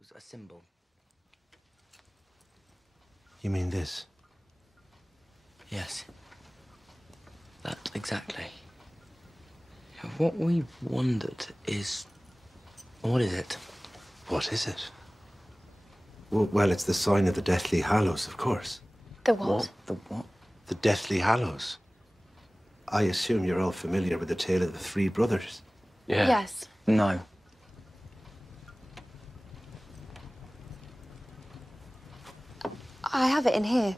was a symbol. You mean this? Yes. That exactly. What we wondered is... what is it? What is it? Well, it's the sign of the Deathly Hallows, of course. The what? The what? The Deathly Hallows. I assume you're all familiar with the tale of the three brothers. Yeah. Yes. No. I have it in here.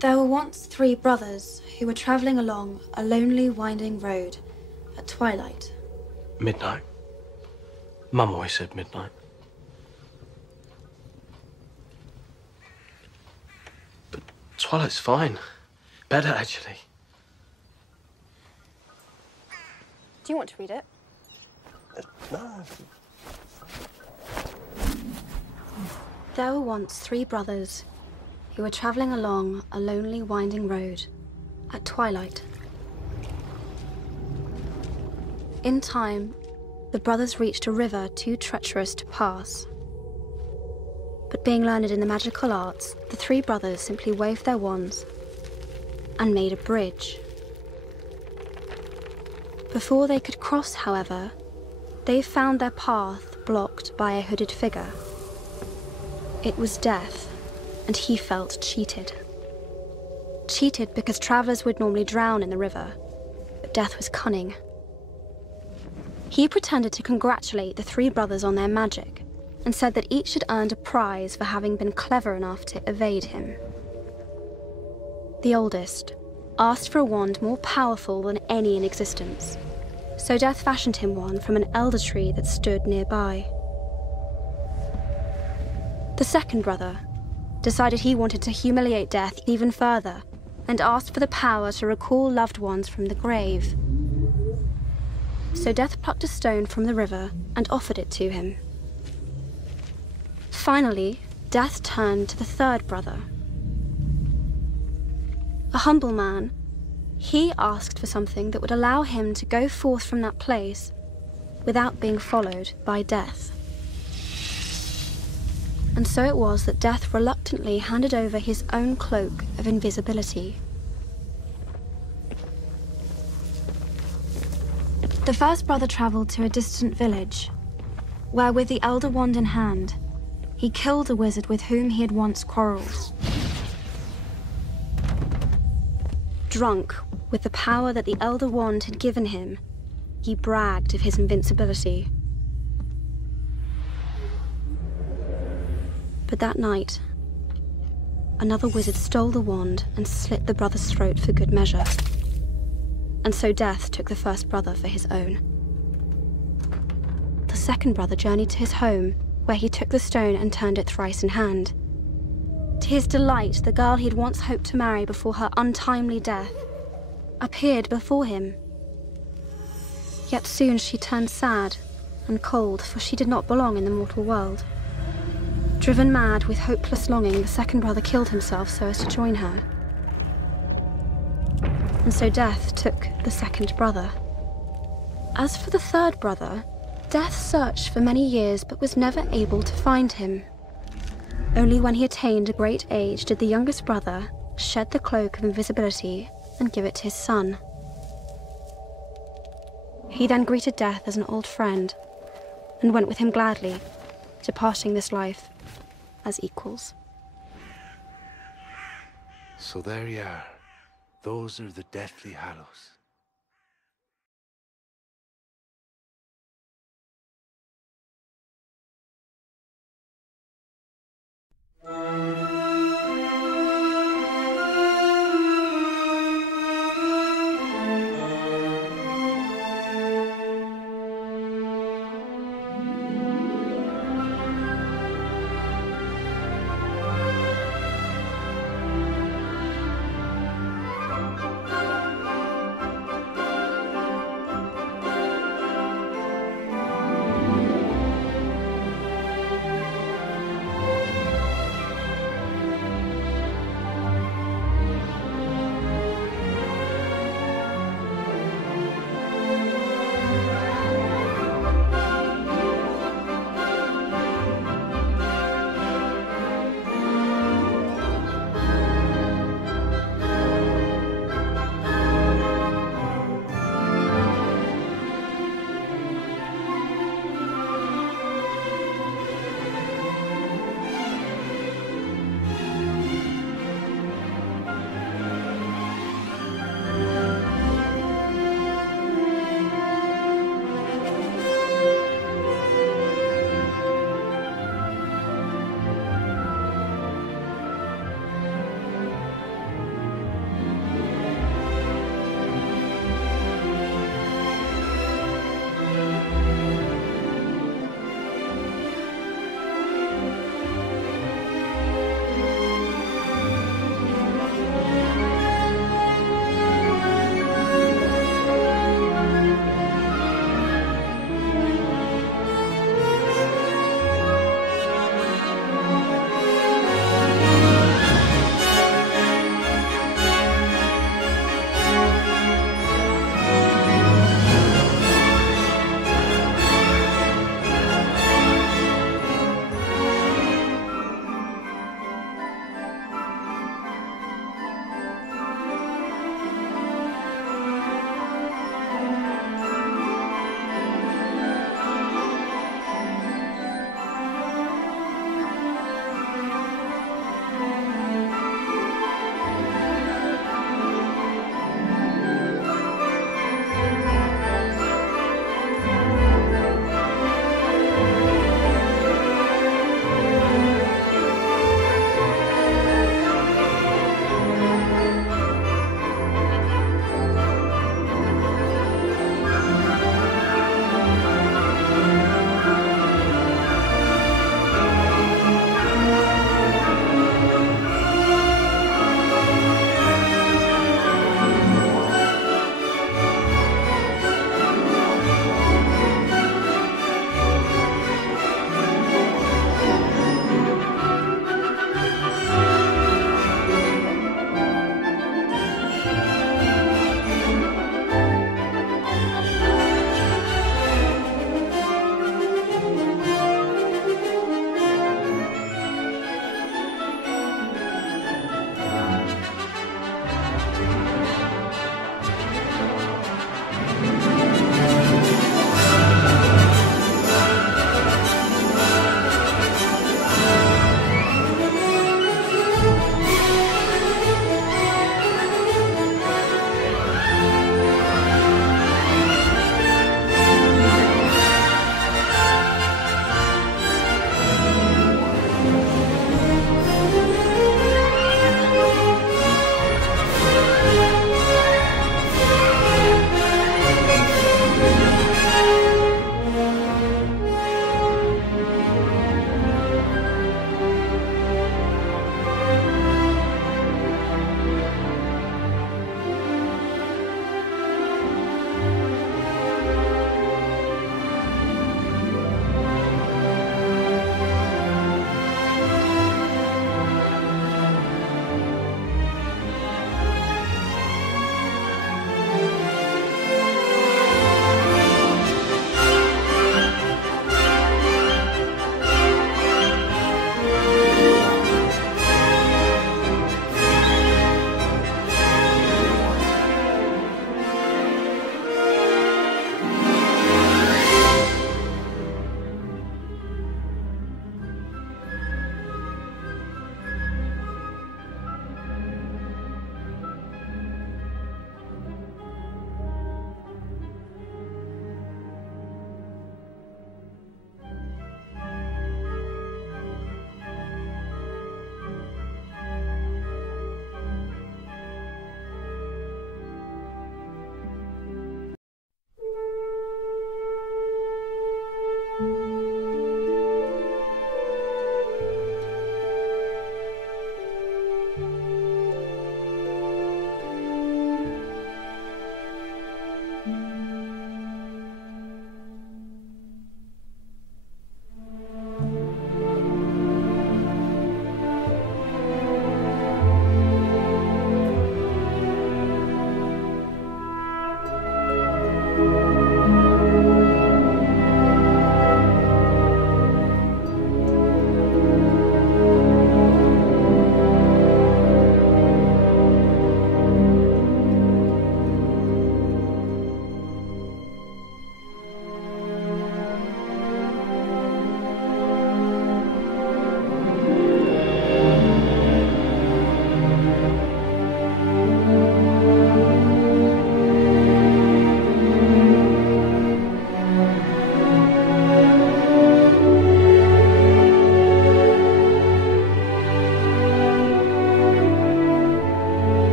There were once 3 brothers who were travelling along a lonely, winding road at twilight. Midnight. Mum always said midnight. But twilight's fine. Better, actually. Do you want to read it? No. There were once 3 brothers who were travelling along a lonely, winding road at twilight. In time, the brothers reached a river too treacherous to pass. But being learned in the magical arts, the 3 brothers simply waved their wands and made a bridge. Before they could cross, however, they found their path blocked by a hooded figure. It was Death, and he felt cheated. Cheated because travellers would normally drown in the river, but Death was cunning. He pretended to congratulate the 3 brothers on their magic and said that each had earned a prize for having been clever enough to evade him. The oldest asked for a wand more powerful than any in existence, so Death fashioned him one from an elder tree that stood nearby. The second brother decided he wanted to humiliate Death even further and asked for the power to recall loved ones from the grave. So Death plucked a stone from the river and offered it to him. Finally, Death turned to the third brother. A humble man, he asked for something that would allow him to go forth from that place without being followed by Death. And so it was that Death reluctantly handed over his own cloak of invisibility. The first brother travelled to a distant village, where with the elder wand in hand, he killed a wizard with whom he had once quarrelled. Drunk with the power that the elder wand had given him, he bragged of his invincibility. But that night, another wizard stole the wand and slit the brother's throat for good measure. And so Death took the first brother for his own. The second brother journeyed to his home, where he took the stone and turned it thrice in hand. To his delight, the girl he had once hoped to marry before her untimely death appeared before him. Yet soon she turned sad and cold, for she did not belong in the mortal world. Driven mad with hopeless longing, the second brother killed himself so as to join her. And so Death took the second brother. As for the third brother, Death searched for many years but was never able to find him. Only when he attained a great age did the youngest brother shed the cloak of invisibility and give it to his son. He then greeted Death as an old friend and went with him gladly, departing this life as equals. So there you are. Those are the Deathly Hallows.